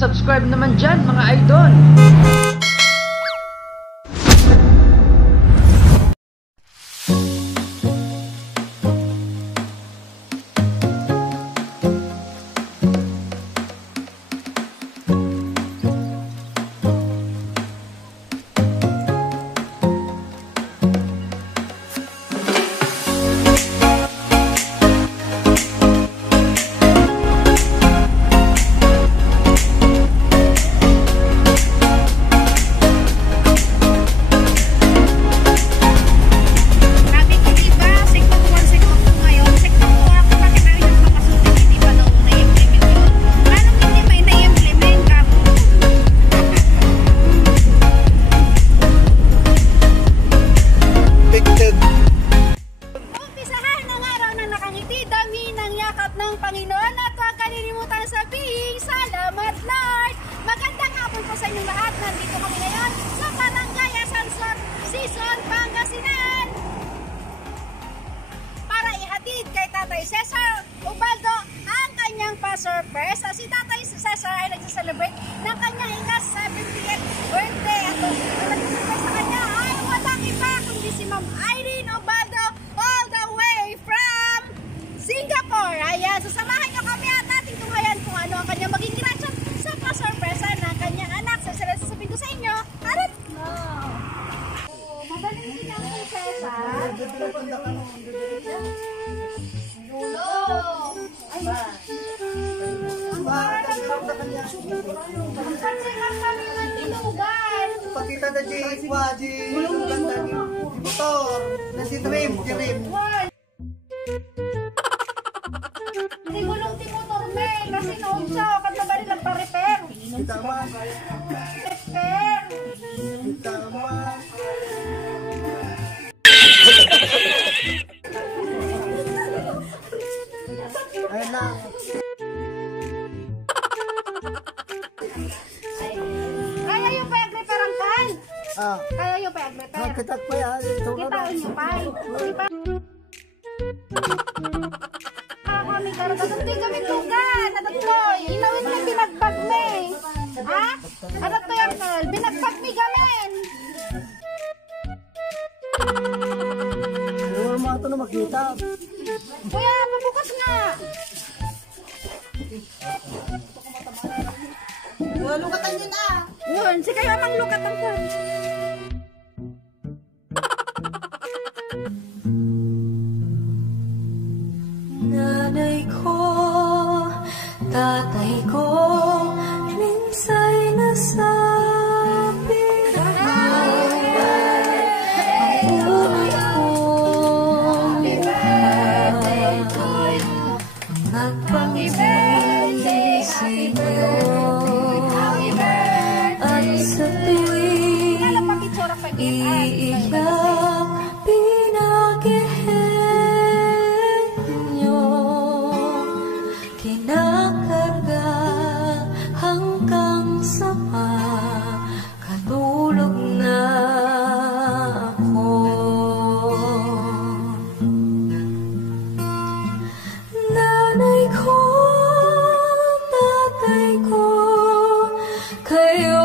paki-subscribe naman dyan mga idol. Panginoon at huwag kalilimutan sabihin, salamat Lord! Magandang hapon po sa inyong lahat. Nandito kami ngayon sa Barangay Asansor, Sison, Pangasinan para ihatid kay Tatay Cesar Ubaldo ang kanyang pa-surprise. Si Tatay Cesar ay nagsa-celebrate ng kanyang ika-70th birthday. At ang nagsa-surprise sa kanya ay walang iba kundi si Ma'am Irene Ubaldo all the way from Singapore. Ayan, sasamahan nyo kami at ating tunghayan kung ano ang kanyang maging reaction sa pa-sorpresa ng kanyang anak. Sasabihin ko sa inyo, harap mo! Madaling din ang prinsesa. Dulo! Ay! Ang parang ang kansihan kami ng tinugan. Pakita na G-Waji, motor, na si Trim. Hindi gulong ti motor me, kasi noon siya, kanta ba nilang pa-repair? Tama. Repair! Tama. Ayan na. Kaya yung pa-repair ang kan? Kaya yung pa-repair? Kitat pa yan. Kitain nyo pa. Kami karapatan di kami tugan. Adat ko, inawit na binagbag me. Ha? Adat ko yan, binagbag me gamin. Ano mga ito na makita? Kuya, pabukas nga. Lukatan yun ah. Yun, si kayo amang lukatan ko. Nanay ko, tatay ko, minsay nasabi ang buhay kong buhay. Nagpangibig sa inyo at sa tuwing iiyak pinagihin nyo, kinakarga hanggang sa makatulog na ako. Nanay ko, tatay ko, kayo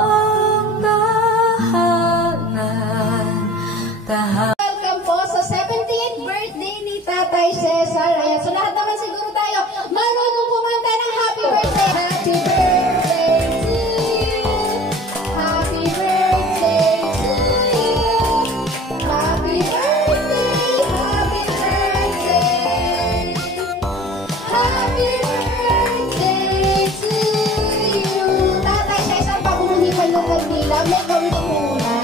ang tahanan. Welcome po sa 70th birthday ni Tatay Cesar. Ayan, so lahat naman siguro tayo marunong kumanta ng happy birthday. Happy birthday to you. Happy birthday to you. Happy birthday, happy birthday. Happy birthday to you. Tatay Cesar, pag-umungi pa yung kandila, may gawin ko muna.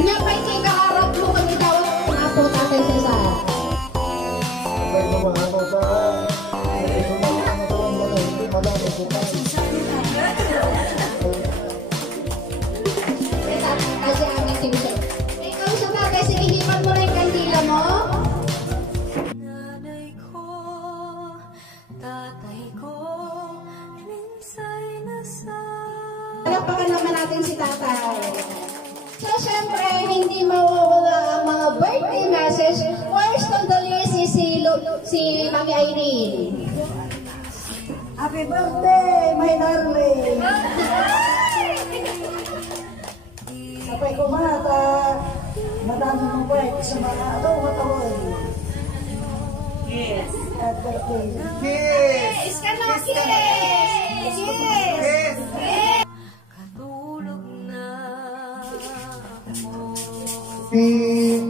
Nyapay kay kaharap mo kami tawag na po Tatay Cesar. Kasi aming tuition. Ikaw sa tatay, sige hipan mo na yung kandila mo. Nanay ko, tatay ko, minsay nasabi. Palakpakan naman natin si tatay. So, syempre, hindi mawawala ang mga birthday message. First on the list is si Mami Irene. Happy birthday, my darling! Sabay ko mata, madami mo ba sa mga matawag. Yes. At birthday. Kiss ka na, kiss! Kiss! Katulog na ako. The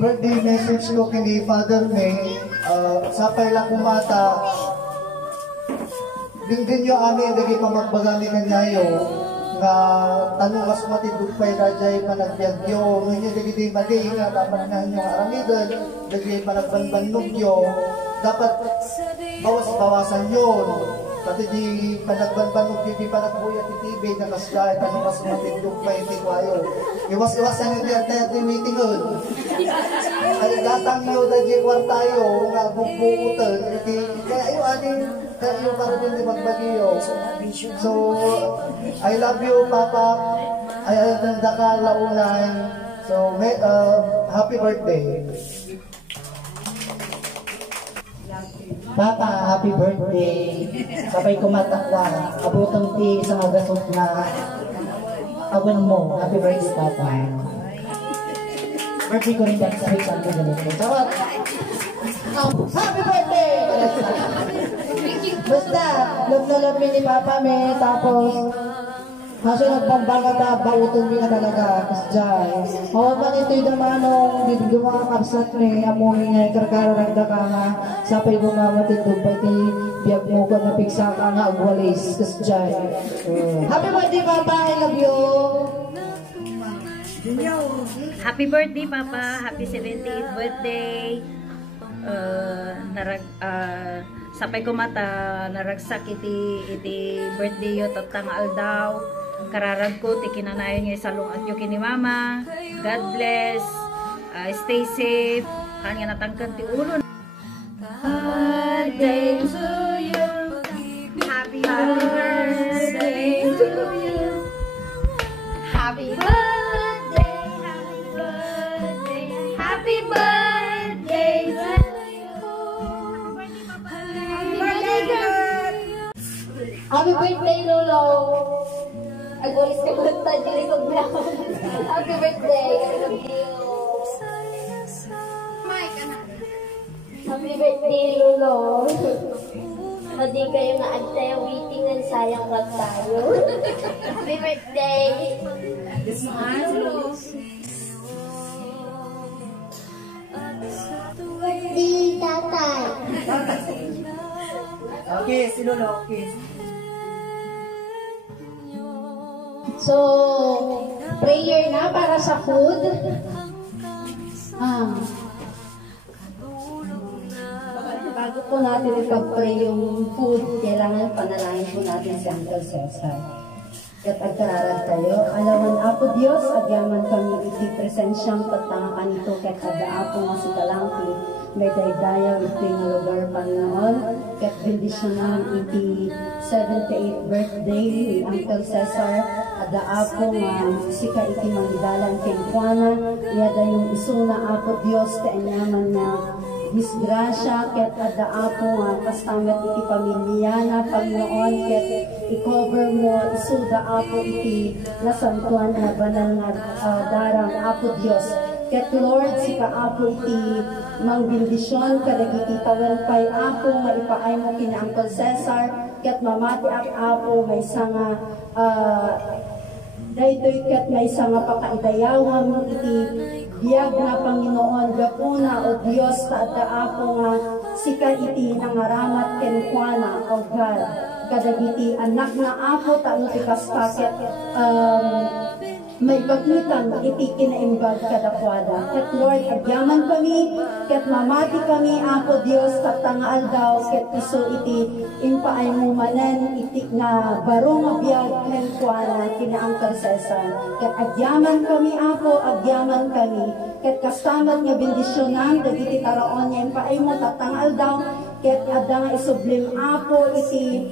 birthday message ko kini Father May, sapay lang kumata, din nyo amin, dagi pamagbagami kanyayo, nga tanong mas matindog pa'y rajay panagbiagyo, ngayon dagi di mali, nga dapat nga nyo aramidan, dagi panagbanbanugyo, dapat bawas-bawasan yun. Pati di panagbanbanugyo, di panagbuya titibay, na kasgay, tanong mas matindog pa'y tikwayo. Iwas-iwasan nyo di at meeting yun. Ay datang nyo dagi kwartayo, nga bubuutan, kaya yung aning kayo para din di magbagiyo. So, I love you, Papa. Ay nanda ka launan. So, happy birthday. Papa, happy birthday. Sabay kumatakwa. Abutang ti sa magasot na awan mo. Happy birthday, Papa. Birthday ko rin dahil sa week ang ganito. Tawag! Happy birthday! Basta, love na love ni Papa me, tapos kaso nagpambaga ta, bauton mi na talaga, kas dyan. Mawag man ito yung damanong, hindi mga kapsat me, amomi nga, karkararagda ka nga, sapay gumamatid doon, pati biyag mo ko na piksa ka nga, agwalis, kas dyan. Happy birthday, Papa, I love you! Happy birthday, Papa. Happy 78th birthday. Sapay ko mata naragsak iti birthday yo tatang aldaw. Kararag ko ti kinanayon nga isalong at yo kini mama. God bless. Stay safe. Kanya natangkan ti ulo. Birthday to you. Happy birthday to you. Happy birthday. Happy birthday to you. Happy birthday, Lolo! Agulis ka kanta, dili ko brown. Happy birthday, I love you. Happy birthday, Lolo. Hindi kayo nga antay waiting ng sayang rat tayo. Happy birthday! Birthday, tatay! Okay, si Lolo, okay. So, prayer na para sa food. Bago po natin ipag-pray yung food, kailangan panalangin po natin si Uncle Cesar. At agkararag tayo, alawan Apo Diyos, agyaman kami iti presensyang patanga kanito ket aga Apo nga si Kalangki, may daydayaw iti nga lugar Panginoon, ket bendisyonan iti 78th birthday ni Uncle Cesar, ada Apo nga sika iti mangdalan ken kuana, iyada yung isuna Apo Diyos kaanyaman na disgrasya ket ada Apo nga kastamet iti pamilya na Panginoon ket i-cover mo isuda Apo iti nasantuan na banal nga darang Apo Dios ket Lord sika Apo iti mangbindisyon kadagiti tawenpay Apo nga ipaay mo kini Uncle Cesar ket mamati Apo may sanga daytoy ket may sanga pakaidayawang iti biyag na Panginoon, gapuna o Diyos, taada Apo nga, sika iti nangaramat kenkwana, o God, kadagiti anak na Apo, taong ikaskaket, may pagmitang iti kinaimbag kadakwada. Ket Lord, agyaman kami, ket mamati kami, Apo Diyos, tatangaal daw, ket iso iti impaay mo manen, iti nga baro nga biyag kenkwana, kina Uncle Cesar. Ket agyaman kami, Apo, agyaman kami, ket kastamat nga bendisyonan, dagiti taraon niya impaay mo, tatangaal daw, ket ada nga isublim apo iti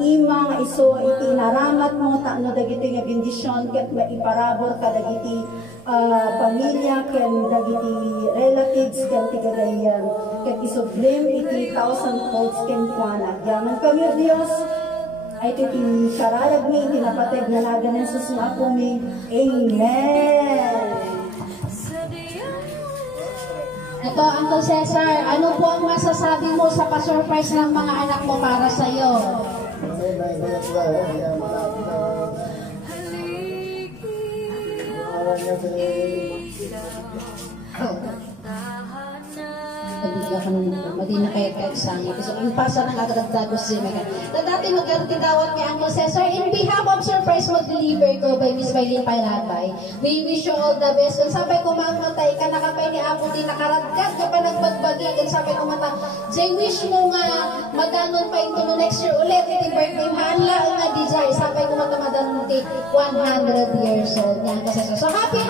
ima nga iso iti naramat mo no dagiti nga bendisyon ket maiparabor ka dagiti pamilya ken dagiti relatives ken tigagayan ket isublim iti 1,000 folds ken kuana yaman kami Dios ay iti karalag mi tinapateg na naga ng Jesus nga po mi. Amen. Ito, Uncle Cesar, ano po ang masasabi mo sa pa-surprise ng mga anak mo para sa iyo? Madi na kayo kagsang. Kasi yung pasa ng agad-agdagos si Megan. Dati magkatitawat ni Uncle Cesar. In behalf of surprise mag-deliver ko by Miss Maylene Pailatay. We wish you all the best. Kung sabay ko matay ka nakapay ni Apo din nakaradgad ka pa nagbagbagi. Kung sabay ko mata, Jay wish mo nga madanon pa ito no next year ulit. Iti birthday hanla nga desire. Sabay ko mata madanon iti 100 years old. Yan, Uncle Cesar. So happy